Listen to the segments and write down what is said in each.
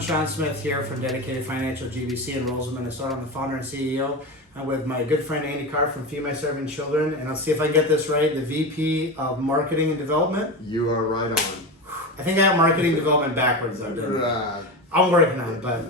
everyone, Sean Smith here from Dedicated Financial GBC in Roseville, Minnesota. I'm the founder and CEO. I'm with my good friend Andy Carr from Feed My Starving Children, and I'll see if I get this right, the VP of Marketing and Development. You are right on. I think I got marketing development backwards. I'm working on it, but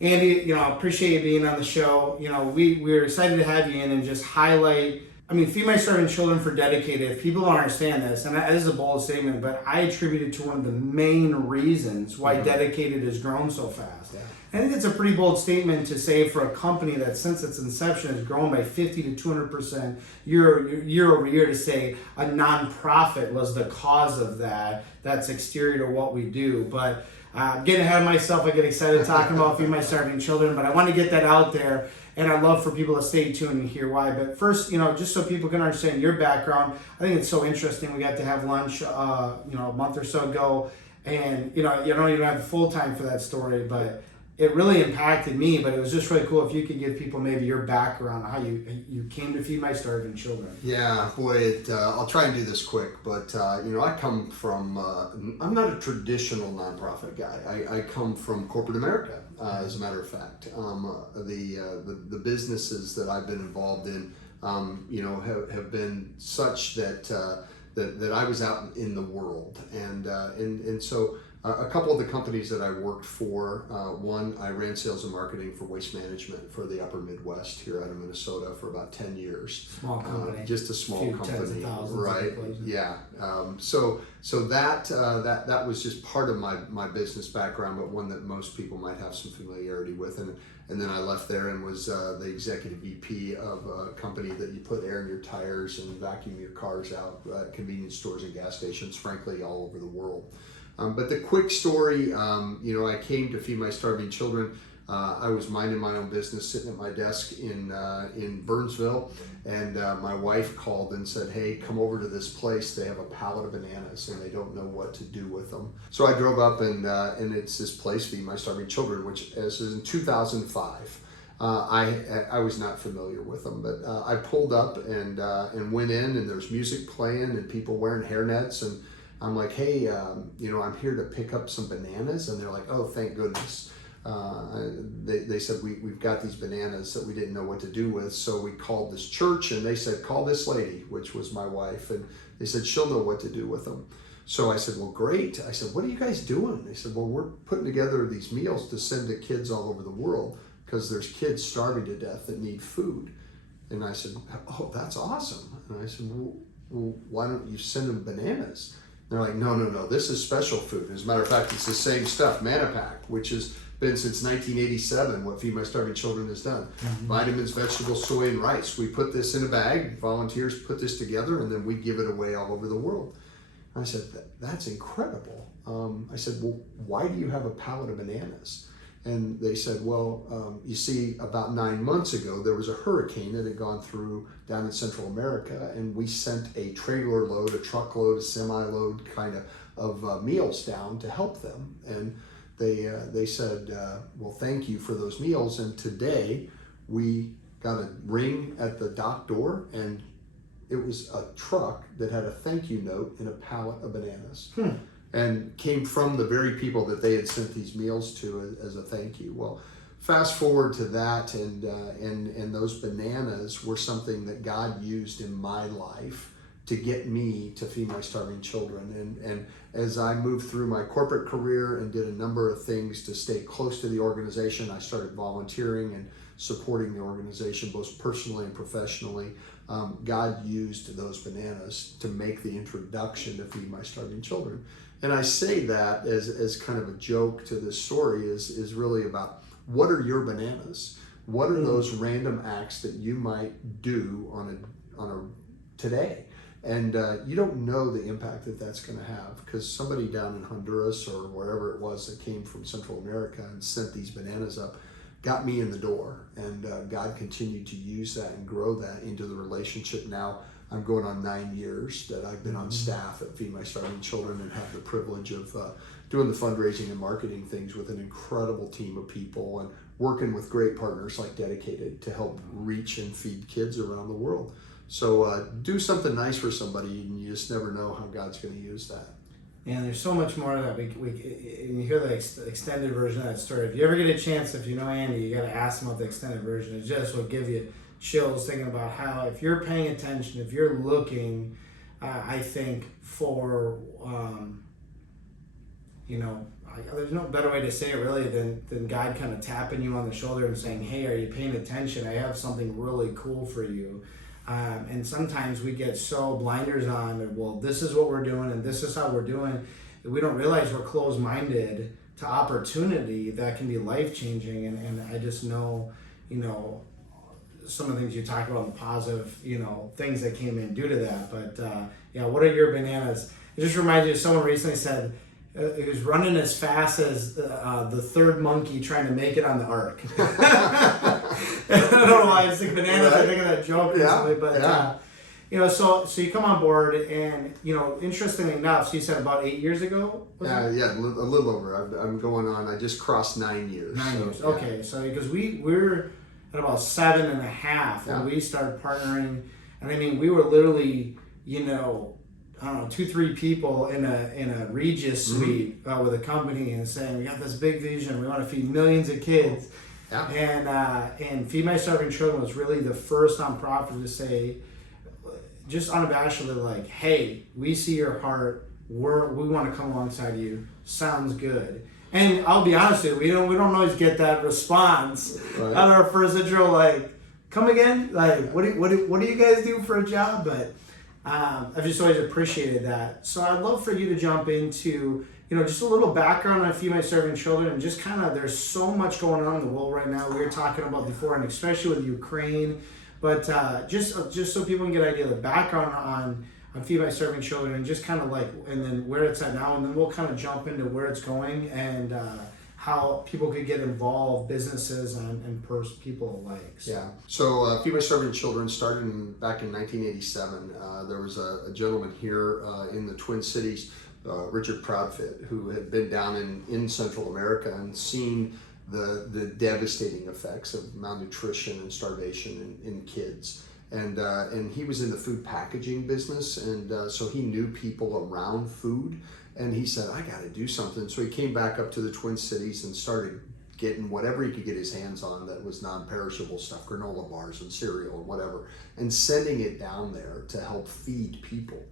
Andy, appreciate you being on the show. We're excited to have you in and just highlight. Feed My Starving Children for Dedicated. If people don't understand this, and this is a bold statement, but I attribute it to one of the main reasons why Dedicated has grown so fast. Yeah. I think it's a pretty bold statement to say for a company that since its inception has grown by 50 to 200% year over year, to say a nonprofit was the cause of that. That's exterior to what we do. But getting ahead of myself, I get excited talking about Feed My Starving Children, but I want to get that out there. And I'd love for people to stay tuned and hear why. But first, just so people can understand your background, I think it's so interesting. We got to have lunch, a month or so ago. And, you don't have the full time for that story, but it really impacted me. But it was just really cool if you could give people maybe your background, how you came to Feed My Starving Children. Yeah, boy, I'll try and do this quick. But, I come from, I'm not a traditional nonprofit guy. I come from corporate America. As a matter of fact, the businesses that I've been involved in, have been such that I was out in the world, and so a couple of the companies that I worked for, one, I ran sales and marketing for waste management for the upper Midwest here out of Minnesota for about 10 years. Small company. Just a small company, right? Yeah. So that was just part of my business background, but one that most people might have some familiarity with. And then I left there and was the executive VP of a company that you put air in your tires and vacuum your cars out at convenience stores and gas stations, frankly, all over the world. But the quick story, I came to Feed My Starving Children. I was minding my own business, sitting at my desk in Burnsville, and my wife called and said, "Hey, come over to this place. They have a pallet of bananas, and they don't know what to do with them." So I drove up, and it's this place, Feed My Starving Children, which is in 2005. I was not familiar with them, but I pulled up and went in, and there's music playing and people wearing hairnets, and I'm like, "Hey, I'm here to pick up some bananas," and they're like, "Oh, thank goodness." They said, we've got these bananas that we didn't know what to do with, so we called this church, and they said, "Call this lady," which was my wife, and they said, "She'll know what to do with them." So I said, "Well, great." I said, "What are you guys doing?" They said, "Well, we're putting together these meals to send to kids all over the world because there's kids starving to death that need food." And I said, "Oh, that's awesome." And I said, well, why don't you send them bananas? They're like, no, this is special food. As a matter of fact, it's the same stuff, Manapack, which has been since 1987, what Feed My Starving Children has done. Mm-hmm. Vitamins, vegetables, soy, and rice. We put this in a bag, volunteers put this together, and then we give it away all over the world. I said, "That's incredible." I said, "Well, why do you have a pallet of bananas?" And they said, "Well, you see, about 9 months ago, there was a hurricane that had gone through down in Central America, and we sent a trailer load, a truckload, a semi-load kind of meals down to help them." And they said, "Well, thank you for those meals." And today, we got a ring at the dock door, and it was a truck that had a thank you note and a pallet of bananas. And came from the very people that they had sent these meals to as a thank you. Well, fast forward to that, and those bananas were something that God used in my life to get me to Feed My Starving Children. And as I moved through my corporate career and did a number of things to stay close to the organization, I started volunteering and supporting the organization both personally and professionally. God used those bananas to make the introduction to Feed My Starving Children. And I say that as kind of a joke to this story is really about, what are your bananas? What are those random acts that you might do on a today? And you don't know the impact that that's going to have, because somebody down in Honduras or wherever it was that came from Central America and sent these bananas up got me in the door, and God continued to use that and grow that into the relationship. Now I'm going on 9 years that I've been on staff at Feed My Starving Children and have the privilege of doing the fundraising and marketing things with an incredible team of people and working with great partners like Dedicated to help reach and feed kids around the world. So do something nice for somebody, and you just never know how God's going to use that. And there's so much more that we and you hear the extended version of that story. If you ever get a chance, if you know Andy, you got to ask him about the extended version. It just will give you chills thinking about how, if you're paying attention, if you're looking, I think for, there's no better way to say it really than God kind of tapping you on the shoulder and saying, hey, are you paying attention? I have something really cool for you. And sometimes we get so blinders on, well, this is what we're doing and this is how we're doing. We don't realize we're closed-minded to opportunity that can be life-changing. And I just know, some of the things you talk about, the positive, things that came in due to that. But what are your bananas? It just reminds me of someone recently said, he was running as fast as the third monkey trying to make it on the ark. I don't know why I was thinking bananas. Right. I think of that joke recently, but so you come on board, and interestingly enough, so you said about 8 years ago. A little over. I'm going on. I just crossed 9 years. 9 years. Okay, so because we're at about 7.5 when we started partnering, and I mean we were literally I don't know, 2-3 people in a Regis suite with a company and saying, we got this big vision, we want to feed millions of kids. Yeah. And Feed My Starving Children was really the first nonprofit to say, just unabashedly, like, hey, we see your heart, we want to come alongside you, sounds good. And I'll be honest with you, we don't always get that response on our first intro, like, come again? Like, what do you guys do for a job? But I've just always appreciated that. So I'd love for you to jump into, just a little background on Feed My Starving Children, and just kind of, there's so much going on in the world right now. We were talking about before, and especially with Ukraine, but just so people can get an idea of the background on Feed My Starving Children, and just kind of like, and then where it's at now, and then we'll kind of jump into where it's going and how people could get involved, businesses and people alike. So. Yeah. So Feed My Starving Children started back in 1987. There was a gentleman here in the Twin Cities, Richard Proudfit, who had been down in Central America and seen the devastating effects of malnutrition and starvation in kids. And he was in the food packaging business, and so he knew people around food. And he said, I got to do something. So he came back up to the Twin Cities and started getting whatever he could get his hands on that was non-perishable stuff, granola bars and cereal and whatever, and sending it down there to help feed people.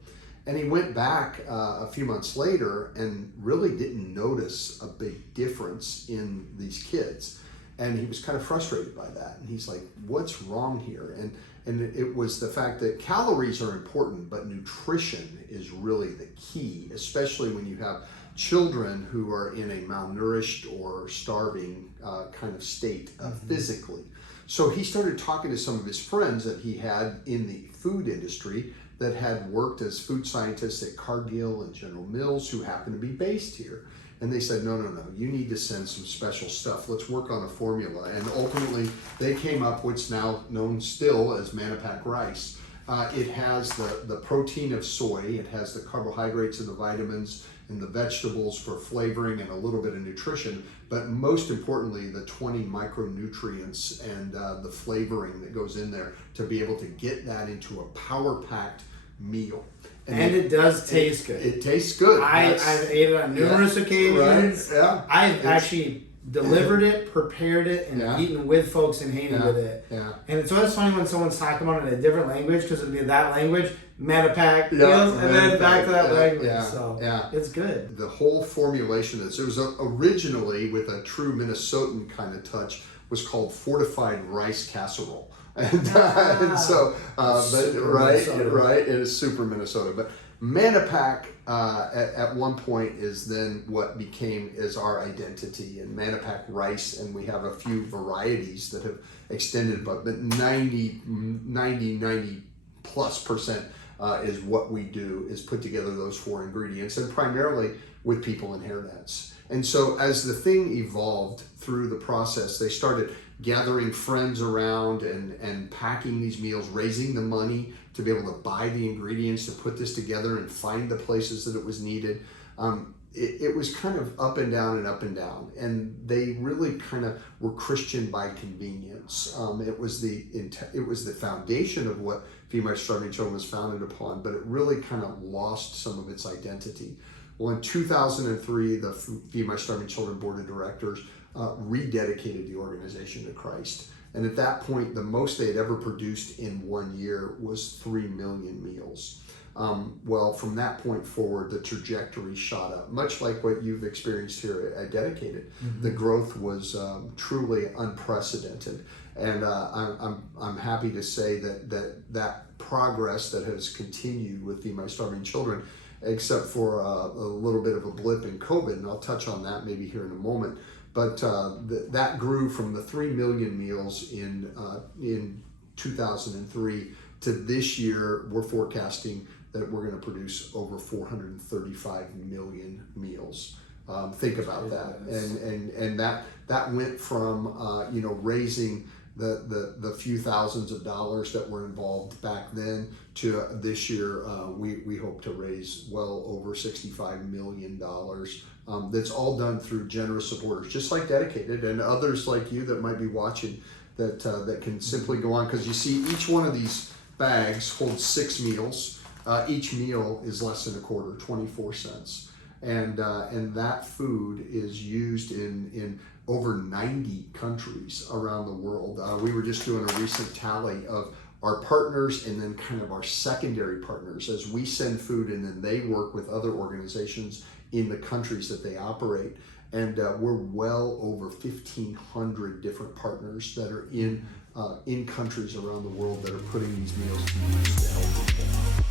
And he went back a few months later and really didn't notice a big difference in these kids. And he was kind of frustrated by that. And he's like, what's wrong here? And it was the fact that calories are important, but nutrition is really the key, especially when you have children who are in a malnourished or starving kind of state physically. So he started talking to some of his friends that he had in the food industry that had worked as food scientists at Cargill and General Mills, who happened to be based here. And they said, no, you need to send some special stuff. Let's work on a formula. And ultimately, they came up what's now known still as Manapak rice. It has the protein of soy. It has the carbohydrates and the vitamins and the vegetables for flavoring and a little bit of nutrition. But most importantly, the 20 micronutrients and the flavoring that goes in there to be able to get that into a power-packed meal. And it does taste good. It tastes good. I've ate it on numerous occasions. Right. Yeah. I've actually delivered it, prepared it, and eaten with folks in Haiti with it. Yeah. And so it's funny when someone's talking about it in a different language, because it'd be that language, Manapak, and then back to that language. Yeah. So it's good. The whole formulation it was originally, with a true Minnesotan kind of touch, was called fortified rice casserole. And so, it is super Minnesota. But Manapak at one point is then what became is our identity, and Manapak rice, and we have a few varieties that have extended, but 90 plus percent is what we do, is put together those 4 ingredients, and primarily with people in hairnets. And so as the thing evolved through the process, they started gathering friends around and packing these meals, raising the money to be able to buy the ingredients to put this together and find the places that it was needed. It was kind of up and down and up and down, and they really kind of were Christian by convenience. It was the foundation of what Feed My Starving Children was founded upon, but it really kind of lost some of its identity. Well, in 2003, the Feed My Starving Children Board of Directors rededicated the organization to Christ. And at that point, the most they had ever produced in 1 year was 3 million meals. Well, from that point forward, the trajectory shot up, much like what you've experienced here at Dedicated. Mm-hmm. The growth was truly unprecedented. And I'm happy to say that progress that has continued with Feed My Starving Children, except for a little bit of a blip in COVID, and I'll touch on that maybe here in a moment. But that grew from the 3 million meals in 2003 to this year. We're forecasting that we're going to produce over 435 million meals. Think about that, and that went from raising the few thousands of dollars that were involved back then to this year. We hope to raise well over $65 million. That's all done through generous supporters, just like Dedicated and others like you that might be watching that can simply go on, because you see each one of these bags holds 6 meals. Each meal is less than a quarter, 24 cents. And that food is used in over 90 countries around the world. We were just doing a recent tally of our partners and then kind of our secondary partners as we send food, and then they work with other organizations in the countries that they operate. And we're well over 1,500 different partners that are in countries around the world that are putting these meals to use to help people.